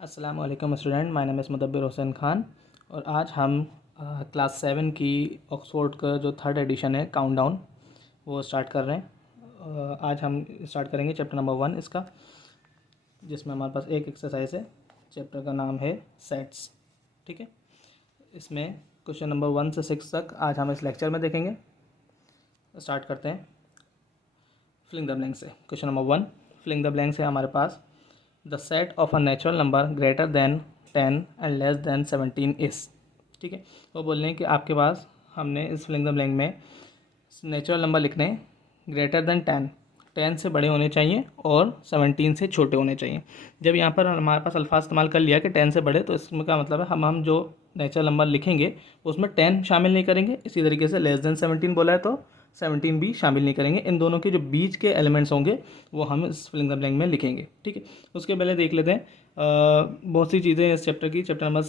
अस्सलाम वालेकुम student, my name is Mudabbir Hussain Khan. और आज हम क्लास 7 की ऑक्सफोर्ड का जो थर्ड एडिशन है काउंटडाउन वो स्टार्ट कर रहे हैं। आज हम स्टार्ट करेंगे चैप्टर नंबर 1 इसका, जिसमें हमारे पास एक एक्सरसाइज है। चैप्टर का नाम है सेट्स। ठीक है, इसमें क्वेश्चन नंबर 1 से 6 तक आज हम इस लेक्चर में देखेंगे। स्टार्ट करते हैं फिलिंग द ब्लैंक से। Question number 1 filling the blank से हमारे पास the set of a natural number greater than 10 and less than 17 is. ठीक है, वो बोल रहे हैं कि आपके पास हमने इस फिलिंग द ब्लैंक में नेचुरल नंबर लिखने हैं ग्रेटर दैन 10 से बड़े होने चाहिए और 17 से छोटे होने चाहिए। जब यहाँ पर हमारे पास अल्फाज इस्तेमाल कर लिया कि 10 से बड़े, तो इसमें का मतलब है हम जो नेचुरल नंबर लिखेंगे उसमें 10 शामिल नहीं करेंगे। इसी तरीके से लेस दैन 17 बोला है तो 17 भी शामिल नहीं करेंगे। इन दोनों के जो बीच के एलिमेंट्स होंगे वो हम इस फिलिंग द ब्लैंक में लिखेंगे। ठीक है, उसके पहले देख लेते हैं बहुत सी चीज़ें इस चैप्टर की। चैप्टर नंबर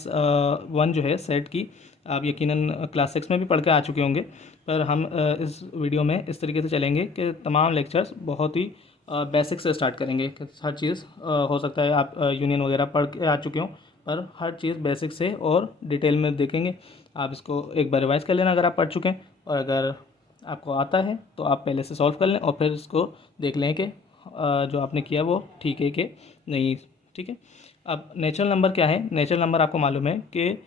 1 जो है सेट की, आप यकीनन क्लास 6 में भी पढ़ के आ चुके होंगे, पर हम इस वीडियो में इस तरीके से चलेंगे कि तमाम लेक्चर्स बहुत ही बेसिक से स्टार्ट करेंगे। कि हर चीज़ हो सकता है आप यूनियन वगैरह पढ़ के आ चुके हों, पर हर चीज़ बेसिक से और डिटेल में देखेंगे। आप इसको एक बार रिवाइज़ कर लेना अगर आप पढ़ चुके हैं, और अगर आपको आता है तो आप पहले से सॉल्व कर लें और फिर इसको देख लें कि जो आपने किया वो ठीक है कि नहीं। ठीक है, अब नेचुरल नंबर क्या है। नेचुरल नंबर आपको मालूम है कि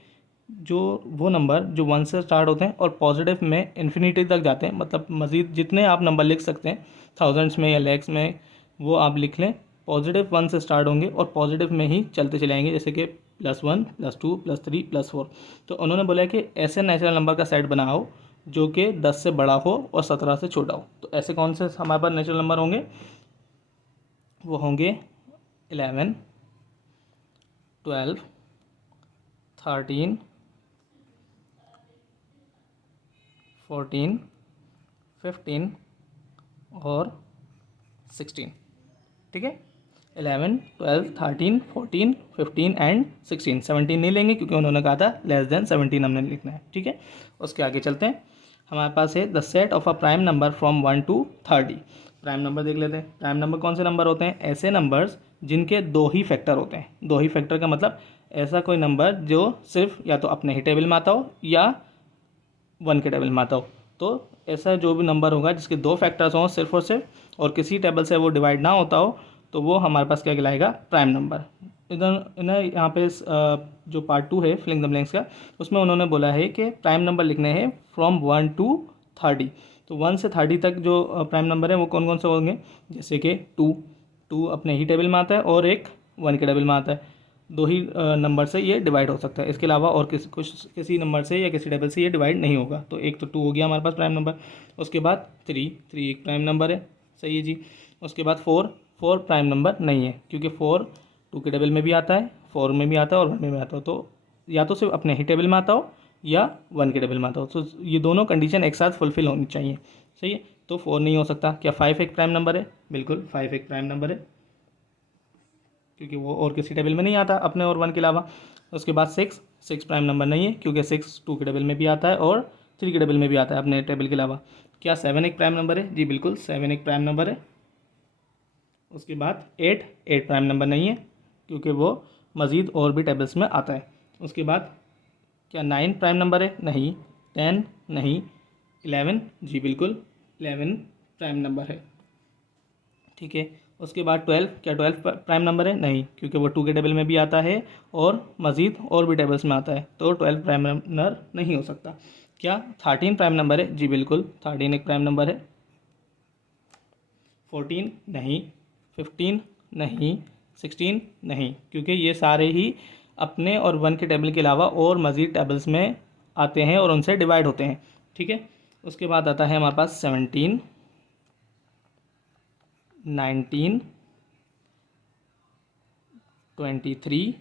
जो वो नंबर जो 1 से स्टार्ट होते हैं और पॉजिटिव में इन्फिनिटी तक जाते हैं, मतलब मज़ीद जितने आप नंबर लिख सकते हैं थाउजेंड्स में या लैक्स में, वो आप लिख लें। पॉजिटिव 1 से स्टार्ट होंगे और पॉजिटिव में ही चलते चले आएंगे, जैसे कि +1 +2 +3 +4। तो उन्होंने बोला है कि ऐसे नेचुरल नंबर का सेट बनाओ जो कि 10 से बड़ा हो और 17 से छोटा हो। तो ऐसे कौन से हमारे पास नेचुरल नंबर होंगे? वो होंगे 11 12 13 14 15 और 16। ठीक है, 11 12 13 14 15 एंड 16। 17 नहीं लेंगे क्योंकि उन्होंने कहा था लेस देन 17 हमने लिखना है। ठीक है, उसके आगे चलते हैं। हमारे पास है the set of a prime number from 1 to 30। Prime number देख लेते हैं। प्राइम नंबर कौन से नंबर होते हैं? ऐसे नंबर्स जिनके दो ही फैक्टर होते हैं। दो ही फैक्टर का मतलब ऐसा कोई नंबर जो सिर्फ या तो अपने ही टेबल में आता हो या 1 के टेबल में आता हो। तो ऐसा जो भी नंबर होगा जिसके दो फैक्टर्स हों सिर्फ और सिर्फ, और किसी टेबल से वो डिवाइड ना होता हो, तो वो हमारे पास क्या कहलाएगा? Prime number. इधर इन्हें यहाँ पे जो पार्ट 2 है फिलिंग द ब्लैंक्स का, उसमें उन्होंने बोला है कि प्राइम नंबर लिखने हैं फ्रॉम 1 to 30। तो 1 से 30 तक जो प्राइम नंबर है वो कौन कौन से होंगे? जैसे कि 2 अपने ही टेबल में आता है और एक 1 के टेबल में आता है। दो ही नंबर से ये डिवाइड हो सकता है, इसके अलावा और किसी नंबर से या किसी टेबल से ये डिवाइड नहीं होगा। तो एक तो 2 हो गया हमारे पास प्राइम नंबर। उसके बाद 3 एक प्राइम नंबर है, सही है जी। उसके बाद 4 प्राइम नंबर नहीं है, क्योंकि 4 2 के टेबल में भी आता है, 4 में भी आता है और 1 में भी आता है। तो या तो सिर्फ अपने ही टेबल में आता हो या 1 के टेबल में आता हो। तो ये दोनों कंडीशन एक साथ फुलफिल होनी चाहिए, सही है। तो 4 नहीं हो सकता। क्या 5 एक प्राइम नंबर है? बिल्कुल, 5 एक प्राइम नंबर है, क्योंकि वो और किसी टेबल में नहीं आता अपने और 1 के अलावा। उसके बाद 6 प्राइम नंबर नहीं है, क्योंकि 6 2 के टेबल में भी आता है और 3 के टेबल में भी आता है अपने टेबल के अलावा। क्या 7 एक प्राइम नंबर है? जी बिल्कुल, 7 एक प्राइम नंबर है। उसके बाद 8 प्राइम नंबर नहीं है, क्योंकि वो मज़ीद और भी टेबल्स में आता है। उसके बाद क्या 9 प्राइम नंबर है? नहीं। 10 नहीं। 11 जी बिल्कुल, 11 प्राइम नंबर है। ठीक है, उसके बाद 12, क्या 12 प्राइम नंबर है? नहीं, क्योंकि वो 2 के टेबल में भी आता है और मज़ीद और भी टेबल्स में आता है, तो 12 प्राइम नंबर नहीं हो सकता। क्या 13 प्राइम नंबर है? जी बिल्कुल, 13 एक प्राइम नंबर है। 14 नहीं। 15 नहीं। 16 नहीं, क्योंकि ये सारे ही अपने और 1 के टेबल के अलावा और मज़ीद टेबल्स में आते हैं और उनसे डिवाइड होते हैं। ठीक है, उसके बाद आता है हमारे पास 17 19 23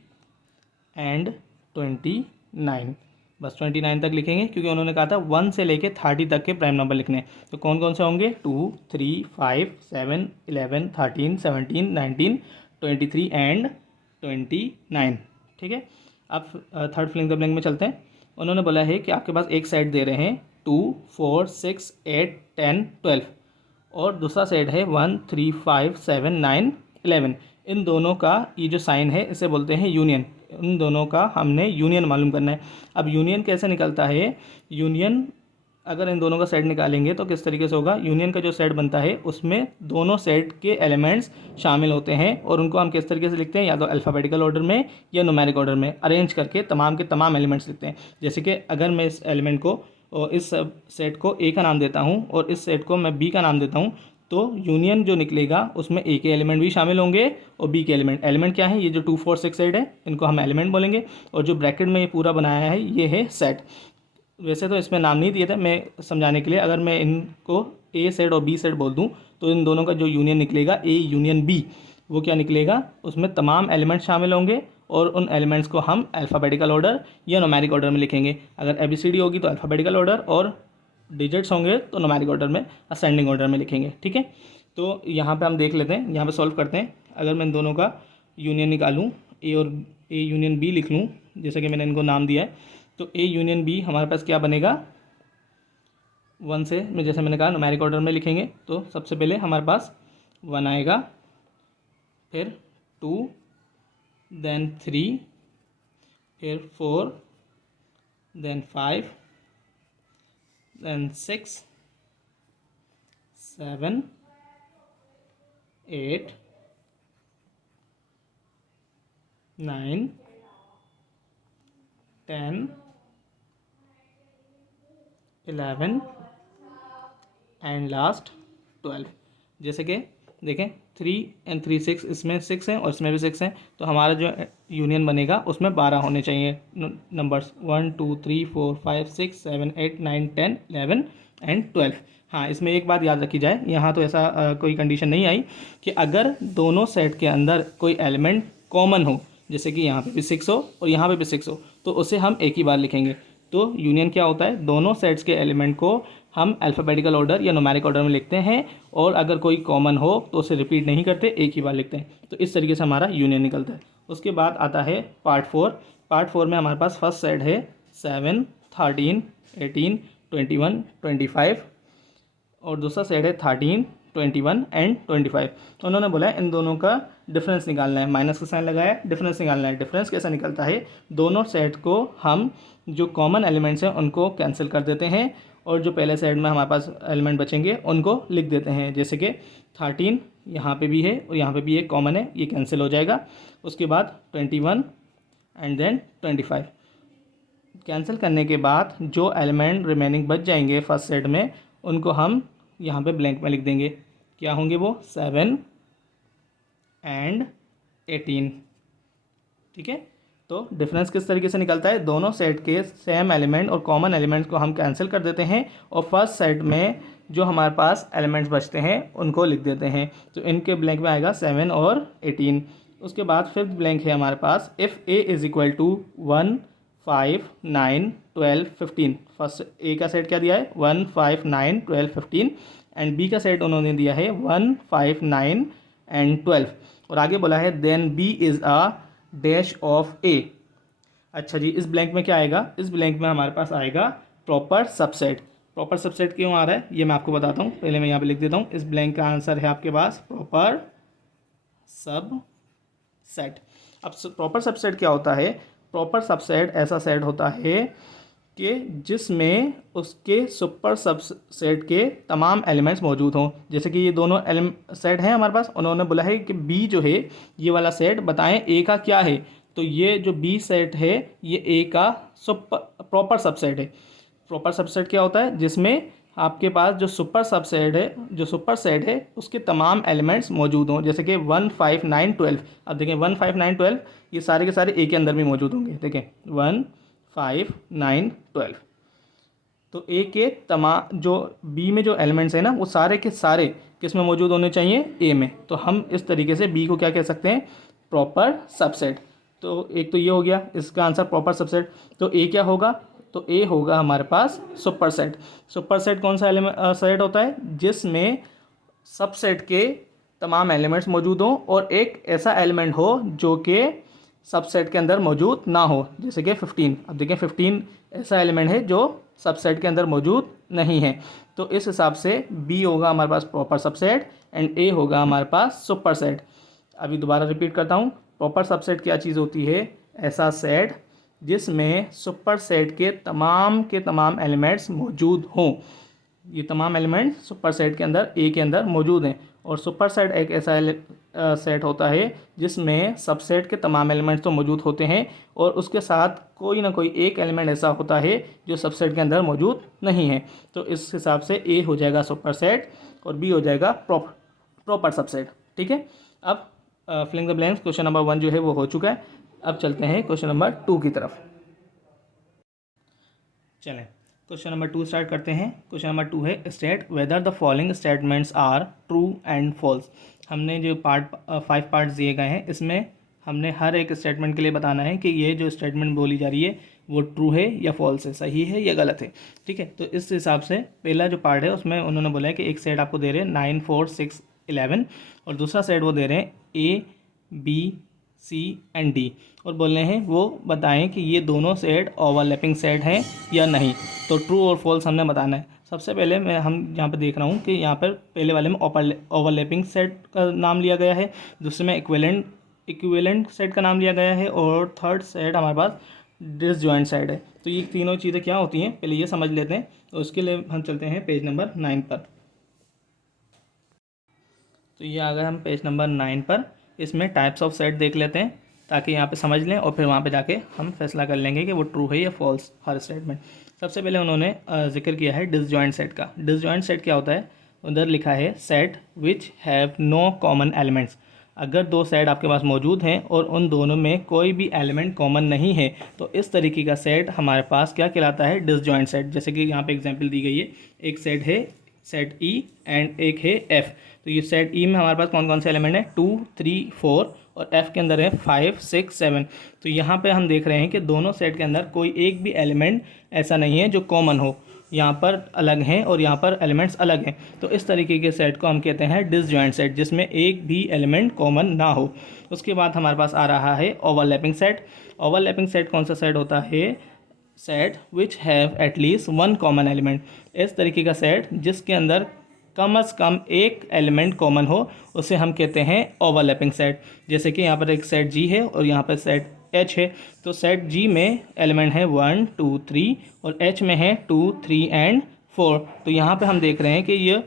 एंड 29। बस 29 तक लिखेंगे, क्योंकि उन्होंने कहा था 1 से लेके 30 तक के प्राइम नंबर लिखने हैं। तो कौन कौन से होंगे? 2 3 5 7 11 13 17 19 23 एंड 29। ठीक है, अब थर्ड फिलिंग द ब्लैंक में चलते हैं। उन्होंने बोला है कि आपके पास एक सेट दे रहे हैं 2 4 6 8 10 12, और दूसरा सेट है 1 3 5 7 9 11। इन दोनों का ये जो साइन है इसे बोलते हैं यूनियन। इन दोनों का हमने यूनियन मालूम करना है। अब यूनियन कैसे निकलता है? यूनियन अगर इन दोनों का सेट निकालेंगे तो किस तरीके से होगा? यूनियन का जो सेट बनता है उसमें दोनों सेट के एलिमेंट्स शामिल होते हैं और उनको हम किस तरीके से लिखते हैं? या तो अल्फ़ाबेटिकल ऑर्डर में या न्यूमेरिक ऑर्डर में अरेंज करके तमाम के तमाम एलिमेंट्स लिखते हैं। जैसे कि अगर मैं इस एलिमेंट को और इस सेट को ए का नाम देता हूँ और इस सेट को मैं बी का नाम देता हूँ, तो यूनियन जो निकलेगा उसमें ए के एलिमेंट भी शामिल होंगे और बी के एलिमेंट क्या है? ये जो 2 4 6 सेट है इनको हम एलिमेंट बोलेंगे और जो ब्रैकेट में ये पूरा बनाया है ये है सेट। वैसे तो इसमें नाम नहीं दिए थे, मैं समझाने के लिए अगर मैं इनको ए सेट और बी सेट बोल दूं तो इन दोनों का जो यूनियन निकलेगा ए यूनियन बी, वो क्या निकलेगा? उसमें तमाम एलिमेंट्स शामिल होंगे और उन एलिमेंट्स को हम अल्फ़ाबेटिकल ऑर्डर या न्यूमेरिक ऑर्डर में लिखेंगे। अगर एबीसीडी होगी तो अल्फ़ाबेटिकल ऑर्डर और डिजिट्स होंगे तो न्यूमेरिक ऑर्डर में असेंडिंग ऑर्डर में लिखेंगे। ठीक है, तो यहाँ पे हम देख लेते हैं, यहाँ पे सॉल्व करते हैं। अगर मैं इन दोनों का यूनियन निकालूँ, ए और ए यूनियन बी लिख लूँ जैसे कि मैंने इनको नाम दिया है, तो ए यूनियन बी हमारे पास क्या बनेगा? 1 से मैं जैसे मैंने कहा न्यूमेरिक ऑर्डर में लिखेंगे तो सबसे पहले हमारे पास 1 आएगा, फिर 2, देन 3, फिर 4, देन 5, देन 6, 7, 8, 9, 10, 11 एंड लास्ट 12। जैसे कि देखें 3 and 3 6, इसमें 6 हैं और इसमें भी 6 हैं, तो हमारा जो यूनियन बनेगा उसमें 12 होने चाहिए नंबर्स, 1 2 3 4 5 6 7 8 9 10 11 एंड 12। हाँ, इसमें एक बात याद रखी जाए, यहाँ तो ऐसा कोई कंडीशन नहीं आई कि अगर दोनों सेट के अंदर कोई एलिमेंट कॉमन हो, जैसे कि यहाँ पे भी 6 हो और यहाँ पे भी 6 हो, तो उसे हम एक ही बार लिखेंगे। तो यूनियन क्या होता है? दोनों सेट्स के एलिमेंट को हम अल्फ़ाबेटिकल ऑर्डर या न्यूमेरिक ऑर्डर में लिखते हैं और अगर कोई कॉमन हो तो उसे रिपीट नहीं करते, एक ही बार लिखते हैं। तो इस तरीके से हमारा यूनियन निकलता है। उसके बाद आता है पार्ट 4। पार्ट 4 में हमारे पास फर्स्ट सेट है 7 13 18 21 25 और दूसरा सेट है 13 21 एंड 25। तो उन्होंने बोला है इन दोनों का डिफरेंस निकालना है, माइनस का साइन लगाया, डिफरेंस निकालना है। डिफरेंस कैसा निकलता है? दोनों सेट को हम जो कॉमन एलिमेंट्स हैं उनको कैंसिल कर देते हैं और जो पहले सेट में हमारे पास एलिमेंट बचेंगे उनको लिख देते हैं। जैसे कि 13 यहाँ पे भी है और यहाँ पे भी एक कॉमन है, ये कैंसिल हो जाएगा। उसके बाद 21 एंड देन 25। कैंसिल करने के बाद जो एलिमेंट रिमेनिंग बच जाएंगे फर्स्ट सेट में उनको हम यहाँ पे ब्लैंक में लिख देंगे। क्या होंगे वो? 7 एंड 18। ठीक है, तो डिफरेंस किस तरीके से निकलता है? दोनों सेट के सेम एलिमेंट और कॉमन एलिमेंट्स को हम कैंसिल कर देते हैं और फर्स्ट सेट में जो हमारे पास एलिमेंट्स बचते हैं उनको लिख देते हैं। तो इनके ब्लैंक में आएगा 7 और 18। उसके बाद फिफ्थ ब्लैंक है हमारे पास, if A is equal to 1 5 9 12 15। First A का सेट क्या दिया है? 1 5 9 12 15 एंड बी का सेट उन्होंने दिया है 1 5 9 एंड 12 और आगे बोला है then B is a dash of A. अच्छा जी, इस ब्लैंक में क्या आएगा? इस ब्लैंक में हमारे पास आएगा प्रॉपर सबसेट। प्रॉपर सबसेट क्यों आ रहा है ये मैं आपको बताता हूँ, पहले मैं यहाँ पे लिख देता हूँ। इस ब्लैंक का आंसर है आपके पास प्रॉपर सबसेट। अब प्रॉपर सबसेट क्या होता है? प्रॉपर सबसेट ऐसा सेट होता है कि जिसमें उसके सुपर सबसेट के तमाम एलिमेंट्स मौजूद हों। जैसे कि ये दोनों सेट हैं हमारे पास, उन्होंने बोला है कि बी जो है ये वाला सेट बताएं ए का क्या है, तो ये जो बी सेट है ये ए का प्रॉपर सबसेट है। प्रॉपर सबसेट क्या होता है? जिसमें आपके पास जो सुपर सबसेट है, जो सुपर सेट है उसके तमाम एलिमेंट्स मौजूद हों। जैसे कि 1 5 9 12। अब देखें 1 5 9 12 ये सारे के सारे ए के अंदर भी मौजूद होंगे। देखें 1 5 9 12। तो ए के तमाम जो बी में जो एलिमेंट्स हैं ना वो सारे के सारे किस में मौजूद होने चाहिए? ए में। तो हम इस तरीके से बी को क्या कह सकते हैं? Proper subset. तो एक तो ये हो गया, इसका आंसर प्रॉपर सबसेट। तो ए क्या होगा? तो ए होगा हमारे पास सुपर सेट। सुपर सेट कौन सा सेट होता है? जिसमें सबसेट के तमाम एलिमेंट्स मौजूद हों और एक ऐसा एलिमेंट हो जो कि सबसेट के अंदर मौजूद ना हो। जैसे कि 15। अब देखें 15 ऐसा एलिमेंट है जो सबसेट के अंदर मौजूद नहीं है। तो इस हिसाब से बी होगा हमारे पास प्रॉपर सबसेट एंड ए होगा हमारे पास सुपर सेट। अभी दोबारा रिपीट करता हूँ, प्रॉपर सबसेट क्या चीज़ होती है? ऐसा सेट जिसमें सुपर सेट के तमाम एलिमेंट्स मौजूद हों। ये तमाम एलिमेंट सुपर सेट के अंदर ए के अंदर मौजूद हैं। और सुपर सेट एक ऐसा सेट होता है जिसमें सबसेट के तमाम एलिमेंट्स तो मौजूद होते हैं और उसके साथ कोई ना कोई एक एलिमेंट ऐसा होता है जो सबसेट के अंदर मौजूद नहीं है। तो इस हिसाब से ए हो जाएगा सुपर सेट और बी हो जाएगा प्रॉपर सबसेट। ठीक है, अब filling the blanks question number 1 जो है वो हो चुका है। अब चलते हैं क्वेश्चन नंबर 2 की तरफ। चलें क्वेश्चन नंबर 2 स्टार्ट करते हैं। क्वेश्चन नंबर 2 है state whether the following statements are true and false. हमने जो 5 पार्ट्स दिए गए हैं, इसमें हमने हर एक स्टेटमेंट के लिए बताना है कि ये जो स्टेटमेंट बोली जा रही है वो ट्रू है या फॉल्स है, सही है या गलत है। ठीक है, तो इस हिसाब से पहला जो पार्ट है उसमें उन्होंने बोला है कि एक सेट आपको दे रहे हैं 9 4 6 11 और दूसरा सेट वो दे रहे हैं A B C and D और बोल रहे हैं वो बताएं कि ये दोनों सेट ओवरलैपिंग सेट हैं या नहीं। तो ट्रू और फॉल्स हमने बताना है। सबसे पहले हम यहाँ पर देख रहा हूँ कि यहाँ पर पहले वाले में ओवरलैपिंग सेट का नाम लिया गया है, दूसरे में इक्विवेलेंट सेट का नाम लिया गया है और थर्ड सेट हमारे पास डिसजॉइंट सेट है। तो ये तीनों चीज़ें क्या होती हैं पहले ये समझ लेते हैं। तो उसके लिए हम चलते हैं पेज नंबर 9 पर। तो ये आ गए हम पेज नंबर 9 पर। इसमें टाइप्स ऑफ सेट देख लेते हैं ताकि यहाँ पे समझ लें और फिर वहाँ पे जाके हम फैसला कर लेंगे कि वो ट्रू है या फॉल्स हर स्टेटमेंट। सबसे पहले उन्होंने जिक्र किया है डिसजॉइंट सेट का। डिसजॉइंट सेट क्या होता है? उधर लिखा है set which have no common elements. अगर दो सेट आपके पास मौजूद हैं और उन दोनों में कोई भी एलिमेंट कॉमन नहीं है तो इस तरीके का सेट हमारे पास क्या कहलाता है? Disjoint set. जैसे कि यहाँ पे एग्जांपल दी गई है, एक सेट है सेट ई एंड एक है एफ। तो ये सेट ई में हमारे पास कौन कौन से एलिमेंट हैं? 2 3 4 और एफ के अंदर है 5 6 7। तो यहाँ पे हम देख रहे हैं कि दोनों सेट के अंदर कोई एक भी एलिमेंट ऐसा नहीं है जो कॉमन हो, यहाँ पर अलग हैं और यहाँ पर एलिमेंट्स अलग हैं। तो इस तरीके के सेट को हम कहते हैं डिसजॉइंट सेट, जिसमें एक भी एलिमेंट कॉमन ना हो। उसके बाद हमारे पास आ रहा है ओवरलैपिंग सेट। ओवरलैपिंग सेट कौन सा सेट होता है? Set which have at least one common element. इस तरीके का सेट जिसके अंदर कम से कम एक एलिमेंट कॉमन हो उसे हम कहते हैं ओवरलैपिंग सेट। जैसे कि यहाँ पर एक सेट जी है और यहाँ पर सेट एच है। तो सेट जी में एलिमेंट है 1 2 3 और एच में है 2 3 एंड 4। तो यहाँ पे हम देख रहे हैं कि ये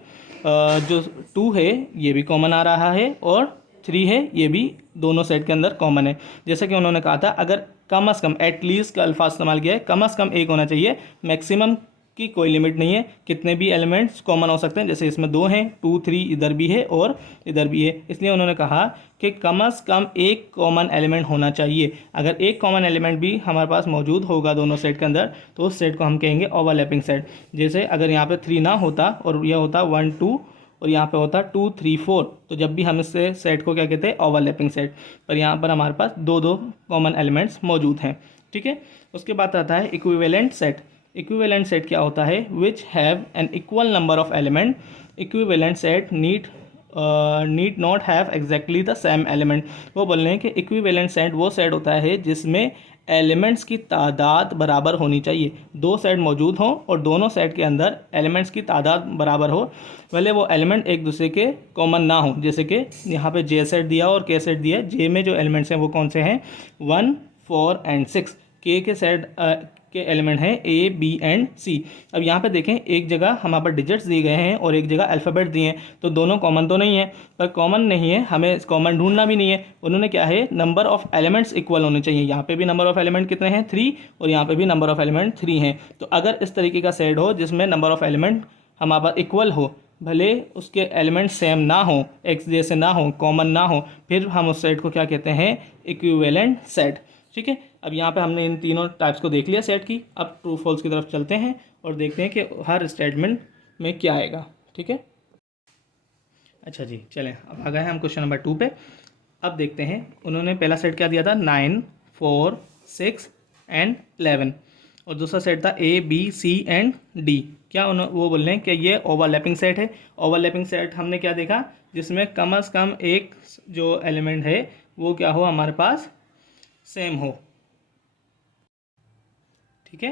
जो 2 है ये भी कॉमन आ रहा है और 3 है ये भी दोनों सेट के अंदर कॉमन है। जैसे कि उन्होंने कहा था अगर कम से कम, एटलीस्ट का अल्फाज इस्तेमाल किया है, कम से कम एक होना चाहिए, मैक्सिमम की कोई लिमिट नहीं है, कितने भी एलिमेंट्स कॉमन हो सकते हैं। जैसे इसमें 2 हैं, 2 3 इधर भी है और इधर भी है, इसलिए उन्होंने कहा कि कम से कम एक कॉमन एलिमेंट होना चाहिए। अगर एक कॉमन एलिमेंट भी हमारे पास मौजूद होगा दोनों सेट के अंदर तो उस सेट को हम कहेंगे ओवरलैपिंग सेट। जैसे अगर यहाँ पे 3 ना होता और यह होता 1 2 और यहाँ पे होता 2 3 4, तो जब भी हम इससे सेट को क्या कहते हैं? Overlapping set. पर यहाँ पर हमारे पास दो दो कॉमन एलिमेंट्स मौजूद हैं। ठीक है, उसके बाद आता है इक्विवेलेंट सेट। इक्विवेलेंट सेट क्या होता है? Which have an equal number of element. Equivalent set need not have exactly the same element. वो बोल रहे हैं कि इक्विवेलेंट सेट वो सेट होता है जिसमें एलिमेंट्स की तादाद बराबर होनी चाहिए। दो सेट मौजूद हों और दोनों सेट के अंदर एलिमेंट्स की तादाद बराबर हो, भले वो एलिमेंट एक दूसरे के कॉमन ना हो। जैसे कि यहाँ पे जे सेट दिया और के सेट दिया। जे में जो एलिमेंट्स हैं वो कौन से हैं? 1 4 एंड 6। के सेट के एलिमेंट हैं ए बी एंड सी। अब यहाँ पे देखें एक जगह हमारे पास डिजिट्स दिए गए हैं और एक जगह अल्फ़ाबेट दिए हैं, तो दोनों कॉमन तो नहीं है। पर कॉमन नहीं है, हमें कॉमन ढूंढना भी नहीं है। उन्होंने क्या है? नंबर ऑफ एलिमेंट्स इक्वल होने चाहिए। यहाँ पे भी नंबर ऑफ एलिमेंट कितने हैं? 3 और यहाँ पे भी नंबर ऑफ एलिमेंट 3 हैं। तो अगर इस तरीके का सेट हो जिसमें नंबर ऑफ एलिमेंट हमारे पास इक्वल हो, भले उसके एलिमेंट सेम ना हो, एक जैसे ना हो, कॉमन ना हो, फिर हम उस सेट को क्या कहते हैं? Equivalent set. ठीक है, अब यहाँ पे हमने इन तीनों टाइप्स को देख लिया सेट की। अब ट्रू फॉल्स की तरफ चलते हैं और देखते हैं कि हर स्टेटमेंट में क्या आएगा। ठीक है, अच्छा जी, चलें अब आ गए हैं हम क्वेश्चन नंबर 2 पे। अब देखते हैं उन्होंने पहला सेट क्या दिया था? 9 4 6 एंड 11 और दूसरा सेट था A B C and D. क्या वो बोल रहे हैं कि ये ओवरलैपिंग सेट है। ओवरलैपिंग सेट हमने क्या देखा? जिसमें कम से कम एक जो एलिमेंट है वो क्या हो? हमारे पास सेम हो। ठीक है,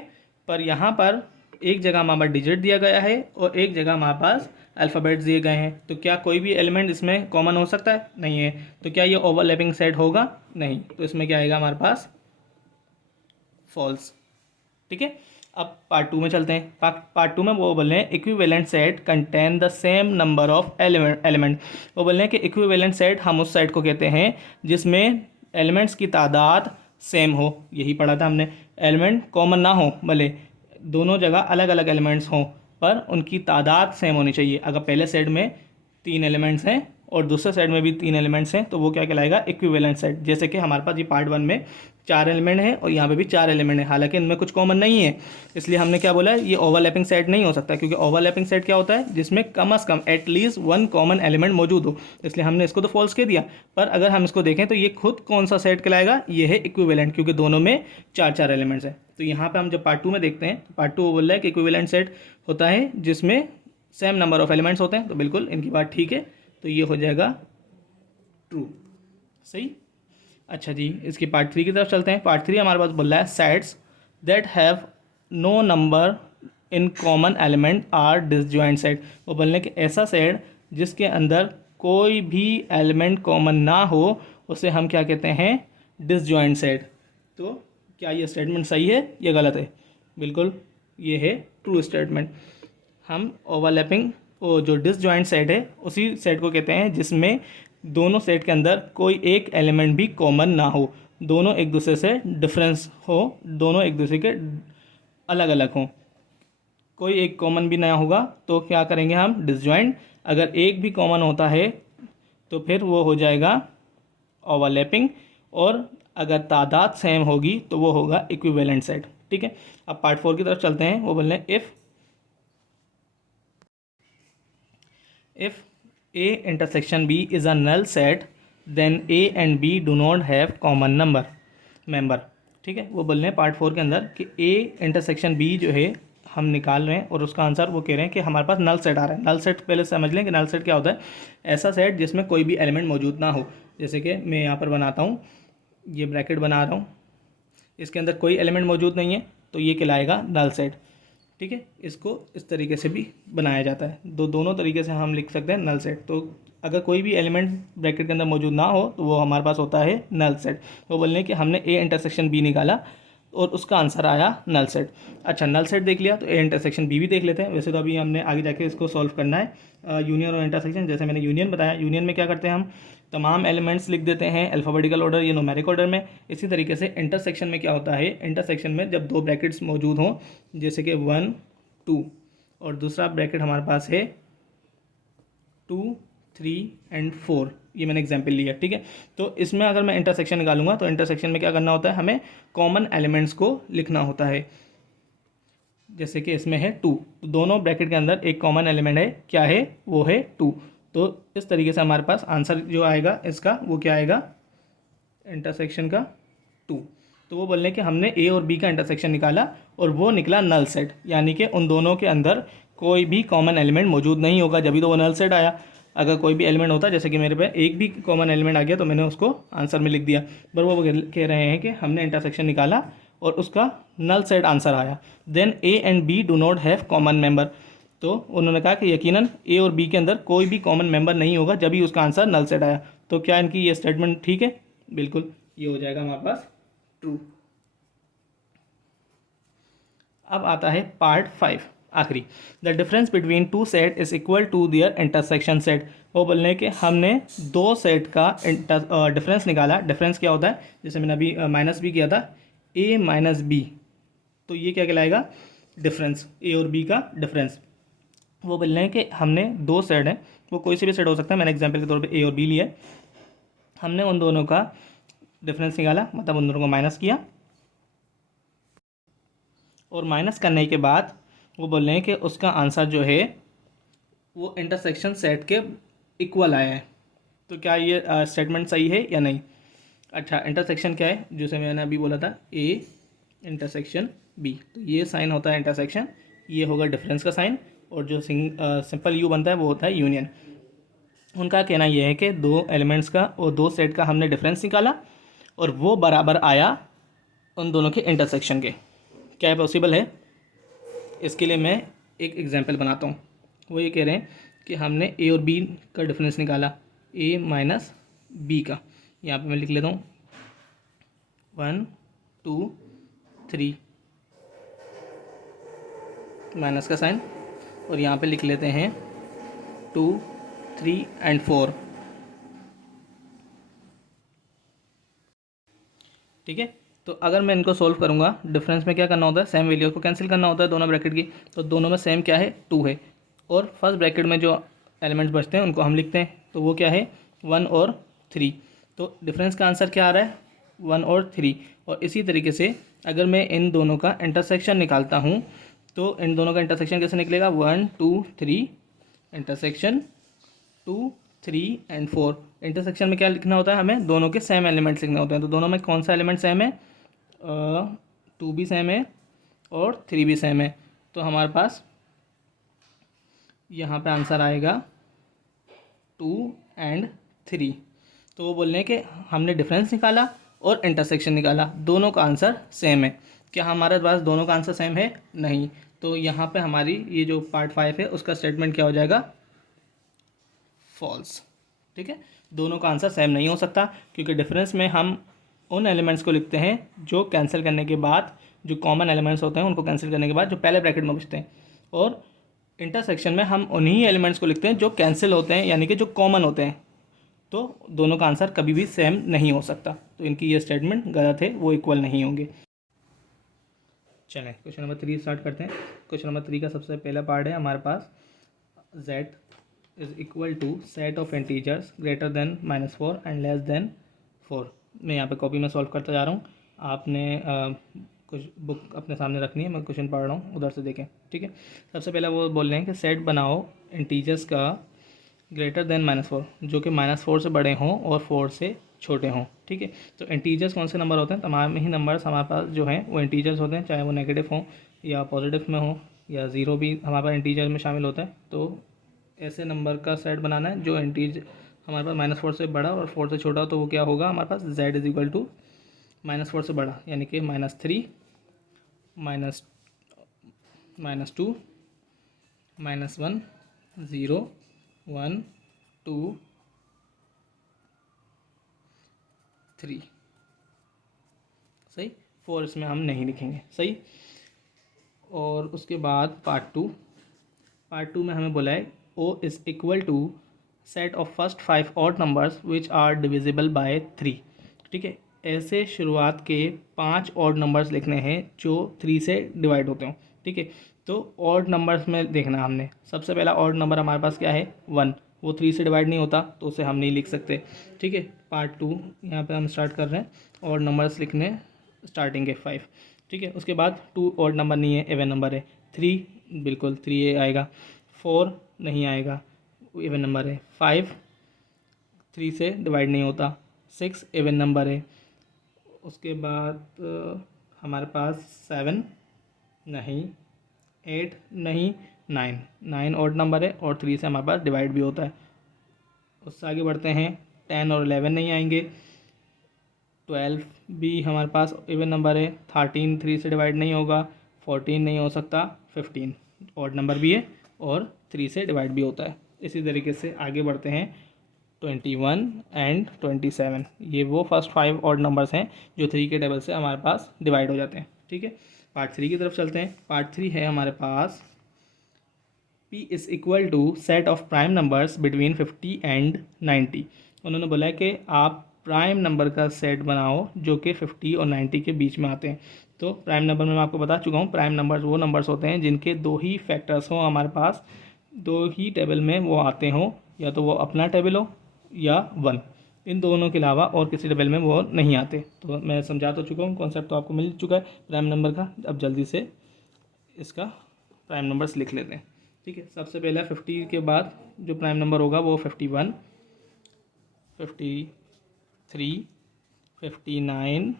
पर यहाँ पर एक जगह हमारे पास डिजिट दिया गया है और एक जगह हमारे पास अल्फ़ाबेट्स दिए गए हैं, तो क्या कोई भी एलिमेंट इसमें कॉमन हो सकता है? नहीं है। तो क्या ये ओवरलैपिंग सेट होगा? नहीं। तो इसमें क्या आएगा हमारे पास? फॉल्स। ठीक है। अब पार्ट 2 में चलते हैं। पार्ट 2 में वो बोल रहे हैं equivalent set contain the same number of element. वो बोल रहे हैं कि इक्विवेलेंट सेट हम उस सेट को कहते हैं जिसमें एलिमेंट्स की तादाद सेम हो। यही पढ़ा था हमने। एलिमेंट कॉमन ना हो, भले दोनों जगह अलग अलग एलिमेंट्स हों, पर उनकी तादाद सेम होनी चाहिए। अगर पहले सेट में 3 एलिमेंट्स हैं और दूसरे सेट में भी 3 एलिमेंट्स हैं तो वो क्या कहलाएगा? Equivalent set. जैसे कि हमारे पास ये पार्ट 1 में 4 एलिमेंट हैं और यहाँ पे भी 4 एलिमेंट हैं, हालांकि इनमें कुछ कॉमन नहीं है, इसलिए हमने क्या बोला, ये ओवरलैपिंग सेट नहीं हो सकता, क्योंकि ओवरलैपिंग सेट क्या होता है? जिसमें कम से कम एटलीस्ट 1 कॉमन एलिमेंट मौजूद हो, इसलिए हमने इसको तो फॉल्स कह दिया। पर अगर हम इसको देखें तो ये खुद कौन सा सेट कहलाएगा? ये है इक्विवेलेंट, क्योंकि दोनों में 4 एलिमेंट्स हैं। तो यहाँ पर हम जब पार्ट 2 में देखते हैं, पार्ट 2 बोल रहा है कि इक्विवेलेंट सेट होता है जिसमें सेम नंबर ऑफ एलिमेंट्स होते हैं। तो बिल्कुल इनकी बात ठीक है, तो ये हो जाएगा ट्रू। सही। अच्छा जी, इसकी पार्ट 3 की तरफ चलते हैं। पार्ट 3 हमारे पास बोल रहा है sets that have no number in common element are disjoint set. वो बोलने कि ऐसा सेट जिसके अंदर कोई भी एलिमेंट कॉमन ना हो उसे हम क्या कहते हैं? Disjoint set. तो क्या ये स्टेटमेंट सही है या गलत है? बिल्कुल ये है ट्रू स्टेटमेंट। हम ओवरलैपिंग जो डिसजॉइंट सेट है उसी सेट को कहते हैं जिसमें दोनों सेट के अंदर कोई एक एलिमेंट भी कॉमन ना हो, दोनों एक दूसरे से डिफरेंस हो, दोनों एक दूसरे के अलग अलग हों, कोई एक कॉमन भी ना होगा तो क्या करेंगे हम? डिसजॉइंट। अगर एक भी कॉमन होता है तो फिर वो हो जाएगा ओवरलैपिंग, और अगर तादाद सेम होगी तो वो होगा इक्विवेलेंट सेट। ठीक है। अब पार्ट 4 की तरफ चलते हैं। वो बोल रहे हैं if A intersection B is a null set then A and B do not have common member। ठीक है। वो बोल रहे हैं पार्ट 4 के अंदर कि A इंटरसेक्शन B जो है हम निकाल रहे हैं और उसका आंसर वो कह रहे हैं कि हमारे पास नल सेट आ रहा है। नल सेट पहले समझ लें कि नल सेट क्या होता है? ऐसा सेट जिसमें कोई भी एलिमेंट मौजूद ना हो। जैसे कि मैं यहाँ पर बनाता हूँ, ये ब्रैकेट बना रहा हूँ, इसके अंदर कोई एलिमेंट मौजूद नहीं है तो ये कहलाएगा नल सेट। ठीक है। इसको इस तरीके से भी बनाया जाता है, दोनों तरीके से हम लिख सकते हैं नल सेट। तो अगर कोई भी एलिमेंट ब्रैकेट के अंदर मौजूद ना हो तो वो हमारे पास होता है नल सेट। वो बोल रहे हैं कि हमने ए इंटरसेक्शन बी निकाला और उसका आंसर आया नल सेट। अच्छा, नल सेट देख लिया तो ए इंटरसेक्शन बी भी देख लेते हैं। वैसे तो अभी हमने आगे जाके इसको सॉल्व करना है यूनियन और इंटरसेक्शन। जैसे मैंने यूनियन बताया, यूनियन में क्या करते हैं? हम तमाम एलिमेंट्स लिख देते हैं अल्फ़ाबेटिकल ऑर्डर या न्यूमेरिक ऑर्डर में। इसी तरीके से इंटरसेक्शन में क्या होता है? इंटरसेक्शन में जब 2 ब्रैकेट्स मौजूद हों, जैसे कि 1 2 और दूसरा ब्रैकेट हमारे पास है 2 3 एंड 4, ये मैंने एग्जाम्पल लिया। ठीक है। तो इसमें अगर मैं इंटरसेक्शन निकालूंगा तो इंटरसेक्शन में क्या करना होता है? हमें कॉमन एलिमेंट्स को लिखना होता है। जैसे कि इसमें है 2, तो दोनों ब्रैकेट के अंदर एक कॉमन एलिमेंट है, क्या है? वो है 2। तो इस तरीके से हमारे पास आंसर जो आएगा इसका वो क्या आएगा? इंटरसेक्शन का 2। तो वो बोल रहे हैं कि हमने ए और बी का इंटरसेक्शन निकाला और वो निकला नल सेट, यानी कि उन दोनों के अंदर कोई भी कॉमन एलिमेंट मौजूद नहीं होगा, जब भी तो वो नल सेट आया। अगर कोई भी एलिमेंट होता, जैसे कि मेरे पे एक भी कॉमन एलिमेंट आ गया तो मैंने उसको आंसर में लिख दिया। पर वो कह रहे हैं कि हमने इंटरसेक्शन निकाला और उसका नल सेट आंसर आया। Then A and B do not have common member. तो उन्होंने कहा कि यकीनन ए और बी के अंदर कोई भी कॉमन मेंबर नहीं होगा जब भी उसका आंसर नल सेट आया। तो क्या इनकी ये स्टेटमेंट ठीक है? बिल्कुल, ये हो जाएगा हमारे पास ट्रू। अब आता है पार्ट 5, आखिरी। The difference between 2 set is equal to their intersection set. वो बोलने के हमने 2 सेट का डिफरेंस निकाला। डिफरेंस क्या होता है? जैसे मैंने अभी माइनस भी किया था, ए माइनस बी, तो ये क्या कहलाएगा? डिफरेंस, ए और बी का डिफरेंस। वो बोल रहे हैं कि हमने 2 सेट हैं, वो कोई से भी सेट हो सकता है, मैंने एग्जाम्पल के तौर पे ए और बी लिया है। हमने उन दोनों का डिफरेंस निकाला, मतलब उन दोनों को माइनस किया, और माइनस करने के बाद वो बोल रहे हैं कि उसका आंसर जो है वो इंटरसेक्शन सेट के इक्वल आया है। तो क्या ये स्टेटमेंट सही है या नहीं? अच्छा, इंटरसेक्शन क्या है? जैसे मैंने अभी बोला था, ए इंटरसेक्शन बी, तो ये साइन होता है इंटरसेक्शन, ये होगा डिफरेंस का साइन, और जो सिंपल यू बनता है वो होता है यूनियन। उनका कहना यह है कि 2 एलिमेंट्स का और 2 सेट का हमने डिफरेंस निकाला और वो बराबर आया उन दोनों के इंटरसेक्शन के। क्या पॉसिबल है? इसके लिए मैं एक एग्जांपल बनाता हूँ। वो ये कह रहे हैं कि हमने ए और बी का डिफरेंस निकाला, ए माइनस बी का। यहाँ पे मैं लिख लेता हूँ 1 2 3 माइनस का साइन, और यहाँ पे लिख लेते हैं 2 3 एंड 4। ठीक है, तो अगर मैं इनको सोल्व करूँगा, डिफरेंस में क्या करना होता है, सेम वैल्यूज को कैंसिल करना होता है दोनों ब्रैकेट की। तो दोनों में सेम क्या है, 2 है, और फर्स्ट ब्रैकेट में जो एलिमेंट्स बचते हैं उनको हम लिखते हैं, तो वो क्या है 1 और 3। तो डिफरेंस का आंसर क्या आ रहा है 1 और 3। और इसी तरीके से अगर मैं इन दोनों का इंटरसेक्शन निकालता हूँ, तो इन दोनों का इंटरसेक्शन कैसे निकलेगा, 1 2 3 इंटरसेक्शन 2 3 एंड 4। इंटरसेक्शन में क्या लिखना होता है, हमें दोनों के सेम एलिमेंट्स लिखने होते हैं। तो दोनों में कौन सा एलिमेंट सेम है, 2 भी सेम है और 3 भी सेम है। तो हमारे पास यहाँ पे आंसर आएगा 2 एंड 3। तो वो बोल रहे हैं कि हमने डिफरेंस निकाला और इंटरसेक्शन निकाला, दोनों का आंसर सेम है। क्या हमारे पास दोनों का आंसर सेम है, नहीं। तो यहाँ पे हमारी ये जो पार्ट 5 है उसका स्टेटमेंट क्या हो जाएगा, फॉल्स। ठीक है, दोनों का आंसर सेम नहीं हो सकता, क्योंकि डिफरेंस में हम उन एलिमेंट्स को लिखते हैं जो कैंसिल करने के बाद, जो कॉमन एलिमेंट्स होते हैं उनको कैंसिल करने के बाद जो पहले ब्रैकेट में बचते हैं, और इंटरसेक्शन में हम उन्हीं एलिमेंट्स को लिखते हैं जो कैंसिल होते हैं, यानी कि जो कॉमन होते हैं। तो दोनों का आंसर कभी भी सेम नहीं हो सकता। तो इनकी ये स्टेटमेंट गलत है, वो इक्वल नहीं होंगे। चलें क्वेश्चन नंबर 3 स्टार्ट करते हैं। क्वेश्चन नंबर 3 का सबसे पहला पार्ट है हमारे पास, z is equal to set of integers greater than -4 and less than 4। मैं यहाँ पे कॉपी में सॉल्व करता जा रहा हूँ, आपने कुछ बुक अपने सामने रखनी है, मैं क्वेश्चन पढ़ रहा हूँ, उधर से देखें। ठीक है, सबसे पहले वो बोल रहे हैं कि सेट बनाओ इंटीजर्स का ग्रेटर देन -4, जो कि -4 से बड़े हों और 4 से छोटे हों। ठीक है, तो इंटीजर्स कौन से नंबर होते हैं, तमाम ही नंबर्स हमारे पास जो हैं वो इंटीजर्स होते हैं, चाहे वो नेगेटिव हों या पॉजिटिव में हो या ज़ीरो भी हमारे पास इंटीजर में शामिल होता है। तो ऐसे नंबर का सेट बनाना है जो इंटीजर हमारे पास -4 से बड़ा और 4 से छोटा हो, तो वो क्या होगा हमारे पास, z इज इक्वल टू -4 से बड़ा, यानी कि -3 -2 -1 0 1 2 3। सही, 4 इसमें हम नहीं लिखेंगे। सही, और उसके बाद पार्ट टू में हमें बोला है O is equal to set of first 5 odd numbers which are divisible by 3। ठीक है, ऐसे शुरुआत के 5 ऑड नंबर्स लिखने हैं जो 3 से डिवाइड होते हों। ठीक है, तो ऑड नंबर्स में देखना हमने, सबसे पहला ऑड नंबर हमारे पास क्या है 1, वो 3 से डिवाइड नहीं होता तो उसे हम नहीं लिख सकते। ठीक है, पार्ट 2 यहाँ पे हम स्टार्ट कर रहे हैं, ऑड नंबर्स लिखने स्टार्टिंग के 5। ठीक है, उसके बाद 2 ऑड नंबर नहीं है, इवन नंबर है। 3 बिल्कुल 3 आएगा, 4 नहीं आएगा, इवन नंबर है। 5 3 से डिवाइड नहीं होता। 6 इवन नंबर है। उसके बाद हमारे पास 7 नहीं, 8 नहीं, 9 ऑड नंबर है और 3 से हमारे पास डिवाइड भी होता है। उससे आगे बढ़ते हैं, 10 और 11 नहीं आएंगे। 12 भी हमारे पास इवन नंबर है। 13 3 से डिवाइड नहीं होगा। 14 नहीं हो सकता। 15 ऑड नंबर भी है और 3 से डिवाइड भी होता है। इसी तरीके से आगे बढ़ते हैं, 21 एंड 27, ये वो फर्स्ट 5 ऑड नंबर्स हैं जो 3 के टेबल से हमारे पास डिवाइड हो जाते हैं। ठीक है, पार्ट 3 की तरफ चलते हैं। पार्ट 3 है हमारे पास, P is equal to set of prime numbers between 50 and 90। उन्होंने बोला है कि आप प्राइम नंबर का सेट बनाओ जो कि 50 और 90 के बीच में आते हैं। तो प्राइम नंबर में मैं आपको बता चुका हूँ, प्राइम नंबर्स वो नंबर्स होते हैं जिनके 2 ही फैक्टर्स हों हमारे पास, 2 ही टेबल में वो आते हों, या तो वो अपना टेबल हो या 1, इन दोनों के अलावा और किसी टेबल में वो नहीं आते। तो मैं समझा तो चुका हूँ, कॉन्सेप्ट तो आपको मिल चुका है प्राइम नंबर का। अब जल्दी से इसका प्राइम नंबर्स लिख लेते हैं। ठीक है, सबसे पहले 50 के बाद जो प्राइम नंबर होगा वो 51, 53, 59,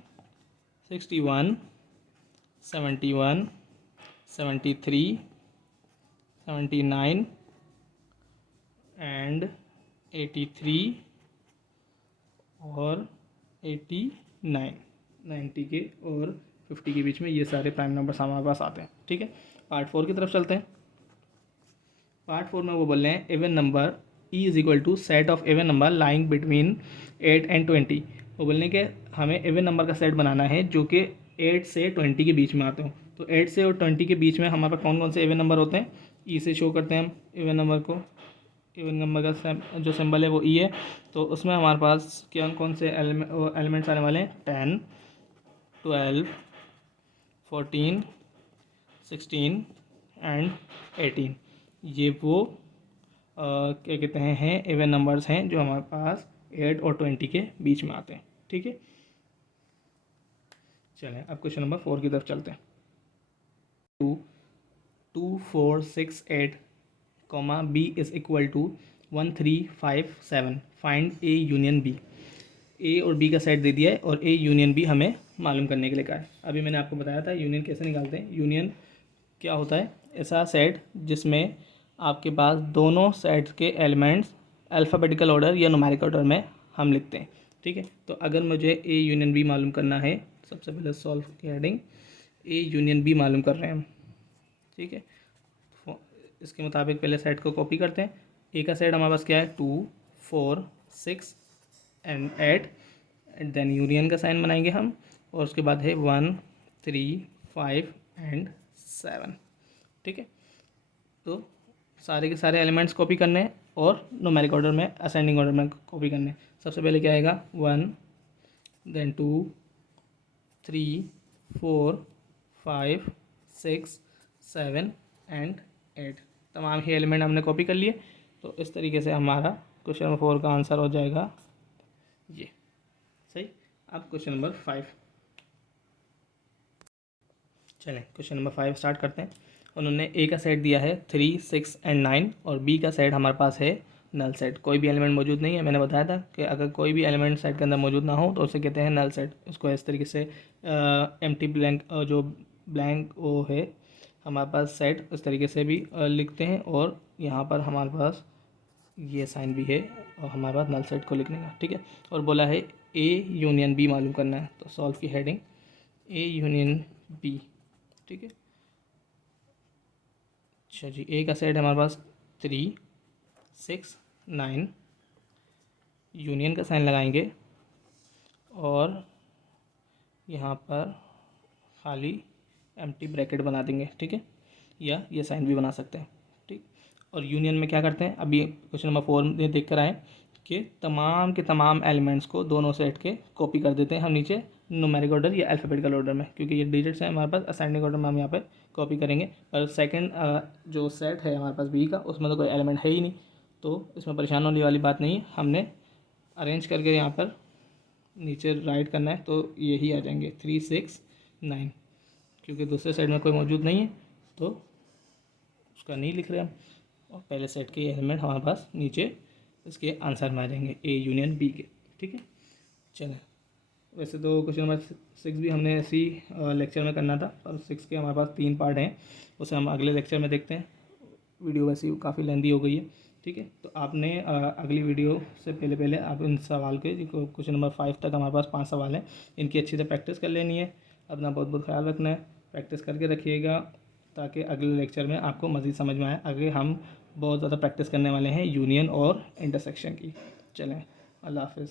61, 71, 73, 79 एंड 83 और 89, 90 के और 50 के बीच में ये सारे प्राइम नंबर्स हमारे पास आते हैं। ठीक है, पार्ट 4 की तरफ चलते हैं। पार्ट 4 में वो बोल रहे हैं even number E is equal to set of even number lying between 8 and 20। वो बोलने के हमें इवन नंबर का सेट बनाना है जो कि 8 से 20 के बीच में आते हो। तो 8 से और 20 के बीच में हमारे पास कौन कौन से इवन नंबर होते हैं, ई से शो करते हैं हम इवन नंबर को। इवन नंबर का जो सिंबल है वो ई है। तो उसमें हमारे पास क्या कौन से एलिमेंट्स आने वाले हैं, 10, 12, 14, 16 एंड 18। ये वो क्या कहते हैं इवन नंबर्स हैं जो हमारे पास 8 और 20 के बीच में आते हैं। ठीक है, चलें अब क्वेश्चन नंबर 4 की तरफ चलते हैं। 2, 2, 4, 6, 8, B is equal to 1, 3, 5, 7। Find A union B. A और बी का सेट दे दिया है और ए यूनियन बी हमें मालूम करने के लिए कहा है। अभी मैंने आपको बताया था यूनियन कैसे निकालते हैं। यूनियन क्या होता है, ऐसा सेट जिसमें आपके पास दोनों सेट्स के एलिमेंट्स अल्फ़ाबेटिकल ऑर्डर या न्यूमेरिक ऑर्डर में हम लिखते हैं। ठीक है, तो अगर मुझे ए यूनियन बी मालूम करना है, सबसे पहले सॉल्व की हेडिंग ए यूनियन बी मालूम कर रहे हैं हम। ठीक है, इसके मुताबिक पहले सेट को कॉपी करते हैं। ए का सेट हमारे पास क्या है, 2, 4, 6 एंड 8 एंड देन यूनियन का साइन बनाएंगे हम और उसके बाद है 1, 3, 5 एंड 7। ठीक है, तो सारे के सारे एलिमेंट्स कॉपी करने हैं और न्यूमेरिक ऑर्डर में असेंडिंग ऑर्डर में कॉपी करने हैं। सबसे पहले क्या आएगा, 1, देन 2, 3, 4, 5, 6, 7 एंड 8। तमाम ही एलिमेंट हमने कॉपी कर लिए। तो इस तरीके से हमारा क्वेश्चन नंबर 4 का आंसर हो जाएगा ये। सही, अब क्वेश्चन नंबर 5। चलें क्वेश्चन नंबर 5 स्टार्ट करते हैं। उन्होंने ए का सेट दिया है 3, 6 एंड 9 और बी का सेट हमारे पास है नल सेट। कोई भी एलिमेंट मौजूद नहीं है। मैंने बताया था कि अगर कोई भी एलिमेंट सेट के अंदर मौजूद ना हो तो उसे कहते हैं नल सेट। इसको इस तरीके से एम्प्टी ब्लैंक जो ब्लैंक वो है हमारे पास सेट इस तरीके से भी लिखते हैं और यहाँ पर हमारे पास ये साइन भी है और हमारे पास नल सेट को लिखने का। ठीक है, और बोला है ए यूनियन बी मालूम करना है। तो सॉल्व की हेडिंग ए यूनियन बी। ठीक है, अच्छा जी, ए का सेट हमारे पास 3, 6, 9, यूनियन का साइन लगाएंगे और यहाँ पर खाली एम्प्टी ब्रैकेट बना देंगे। ठीक है, या ये साइन भी बना सकते हैं। ठीक, और यूनियन में क्या करते हैं, अभी क्वेश्चन नंबर 4 में देख कर आए कि तमाम के तमाम एलिमेंट्स को दोनों सेट के कॉपी कर देते हैं हम नीचे न्यूमेरिक ऑर्डर या अल्फ़ाबेटिकल ऑर्डर में, क्योंकि ये डिजिट्स हैं हमारे पास असेंडिंग ऑर्डर में हम यहाँ पे कॉपी करेंगे। पर सेकंड जो सेट है हमारे पास बी का, उसमें तो कोई एलिमेंट है ही नहीं, तो इसमें परेशान होने वाली बात नहीं है। हमने अरेंज करके यहाँ पर नीचे राइट करना है तो यही आ जाएंगे 3, 6, 9, क्योंकि दूसरे साइड में कोई मौजूद नहीं है तो उसका नहीं लिख रहे हम। और पहले सेट के एलिमेंट हमारे पास नीचे इसके आंसर में आ जाएंगे ए यूनियन बी के। ठीक है, चलें वैसे तो क्वेश्चन नंबर 6 भी हमने इसी लेक्चर में करना था, और 6 के हमारे पास 3 पार्ट हैं, उसे हम अगले लेक्चर में देखते हैं। वीडियो वैसे ही काफ़ी लेंदी हो गई है। ठीक है, तो आपने अगली वीडियो से पहले आप इन सवाल के क्वेश्चन नंबर 5 तक हमारे पास 5 सवाल हैं, इनकी अच्छी से प्रैक्टिस कर लेनी है। अपना बहुत बहुत ख्याल रखना है, प्रैक्टिस करके रखिएगा ताकि अगले लेक्चर में आपको मज़ीद समझ में आए। आगे हम बहुत ज़्यादा प्रैक्टिस करने वाले हैं यूनियन और इंटरसेक्शन की। चलें, अल्लाह हाफ़िज़।